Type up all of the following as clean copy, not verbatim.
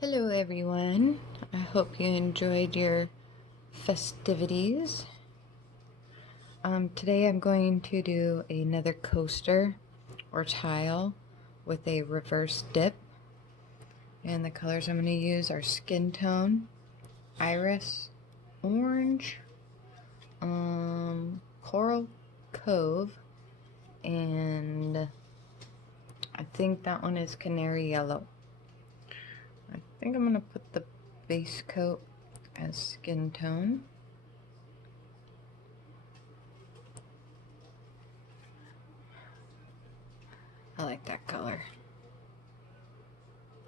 Hello everyone, I hope you enjoyed your festivities. Today I'm going to do another coaster or tile with a reverse dip, and the colors I'm going to use are Skin Tone, Iris, Orange, Coral Cove, and I think that one is Canary Yellow. I think I'm going to put the base coat as Skin Tone. I like that color.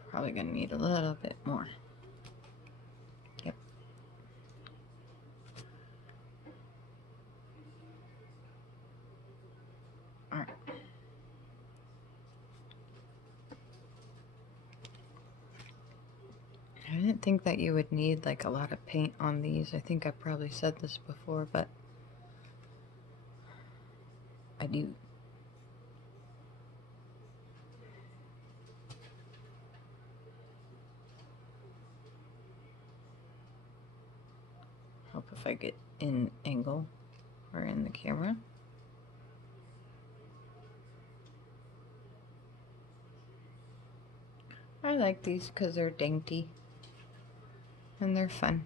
Probably gonna need a little bit more. Yep. Alright. I didn't think that you would need like a lot of paint on these. I think I probably said this before, but I do. Hope if I get in angle or in the camera. I like these because they're dainty and they're fun.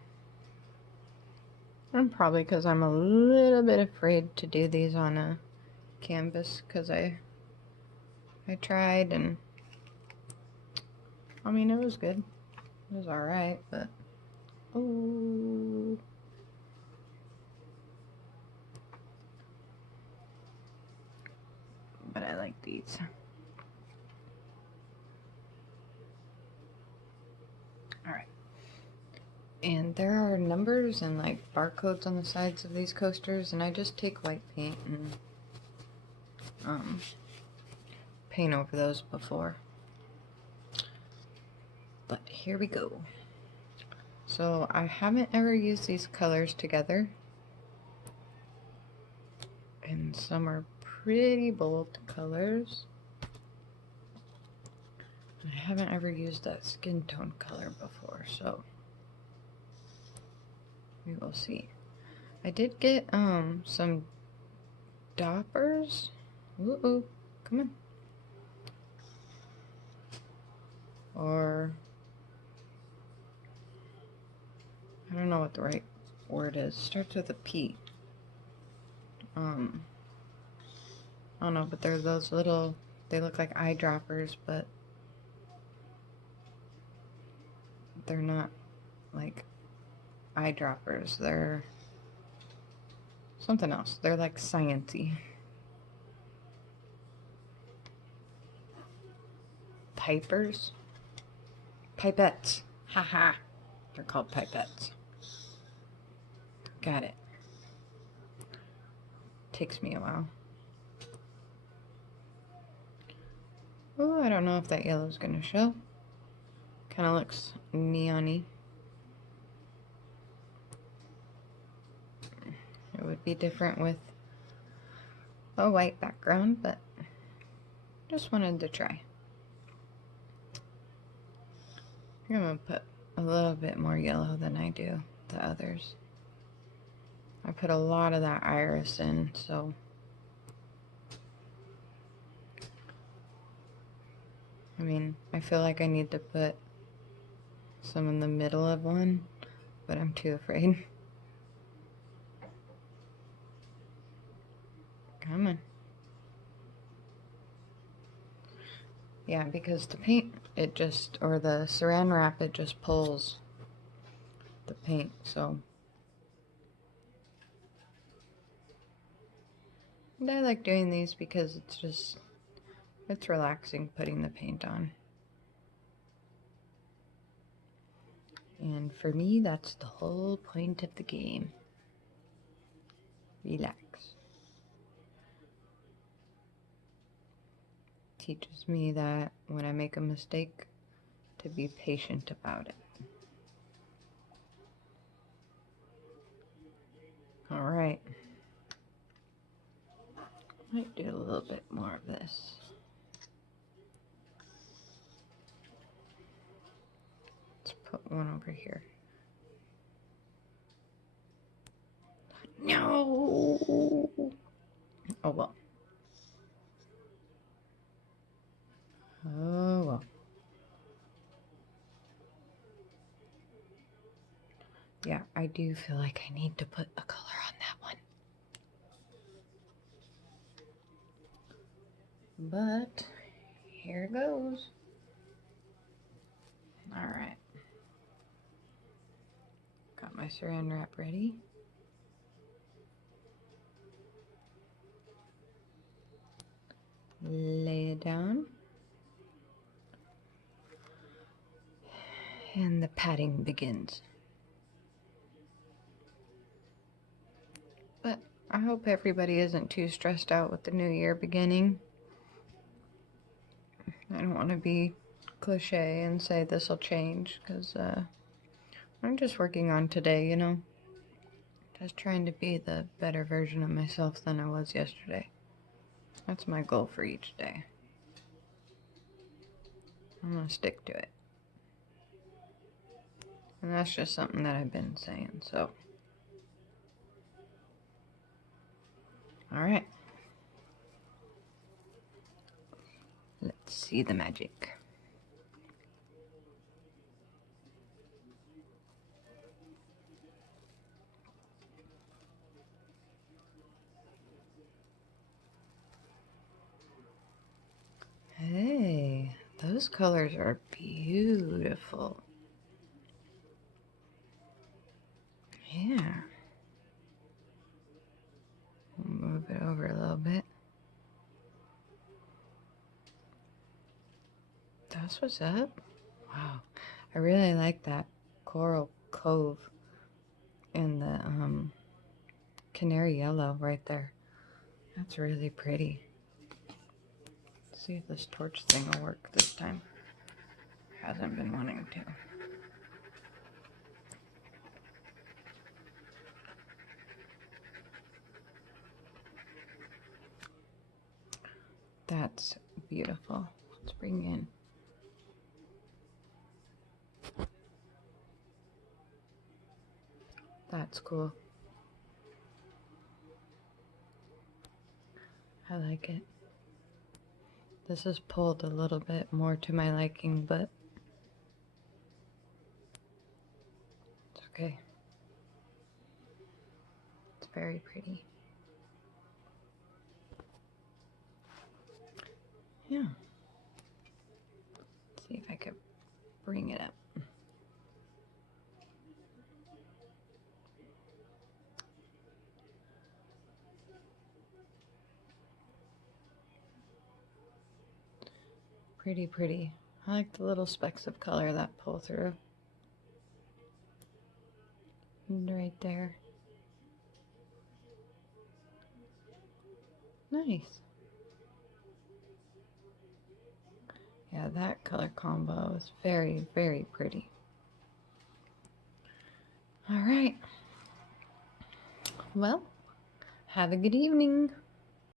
And probably because I'm a little bit afraid to do these on a canvas because I tried, and I mean it was good. It was alright, but oh, but I like these. Alright. And there are numbers and like barcodes on the sides of these coasters, and I just take white paint and paint over those before. But here we go. So I haven't ever used these colors together, and some are pretty bold colors. I haven't ever used that skin tone color before, so we will see. I did get some doppers. Ooh, come on. Or I don't know what the right word is. Starts with a P. I don't know, but they're those little, they look like eyedroppers, but they're not like eyedroppers. They're something else. They're like sciencey. Pipers? Pipettes. Haha. They're called pipettes. Got it. Takes me a while. Oh, I don't know if that yellow's gonna show. Kind of looks neon-y. It would be different with a white background, but just wanted to try. I'm gonna put a little bit more yellow than I do the others. I put a lot of that iris in, so I mean, I feel like I need to put some in the middle of one, but I'm too afraid. Come on. Yeah, because the paint, it just, or the saran wrap, it just pulls the paint, so. And I like doing these because it's just, it's relaxing putting the paint on. And for me, that's the whole point of the game. Relax. Teaches me that when I make a mistake, to be patient about it. Alright. Might do a little bit more of this. put one over here. No! Oh well. Oh well. Yeah, I do feel like I need to put a color on that one. But here goes. Alright. Got my saran wrap ready. Lay it down. And the patting begins. But I hope everybody isn't too stressed out with the new year beginning. I don't want to be cliche and say this will change, because I'm just working on today, you know. Just trying to be the better version of myself than I was yesterday. That's my goal for each day. I'm going to stick to it. And that's just something that I've been saying, so. Alright. Let's see the magic. Hey, those colors are beautiful. Yeah. Move it over a little bit. That's what's up. Wow. I really like that coral cove and the canary yellow right there. That's really pretty. Let's see if this torch thing will work this time. Hasn't been wanting to. That's beautiful. Let's bring in. That's cool. I like it. This is pulled a little bit more to my liking, but it's okay. It's very pretty. Yeah. Let's see if I could bring it up. Pretty, pretty. I like the little specks of color that pull through. And right there. Nice. Yeah, that color combo is very, very pretty. All right. Well, have a good evening.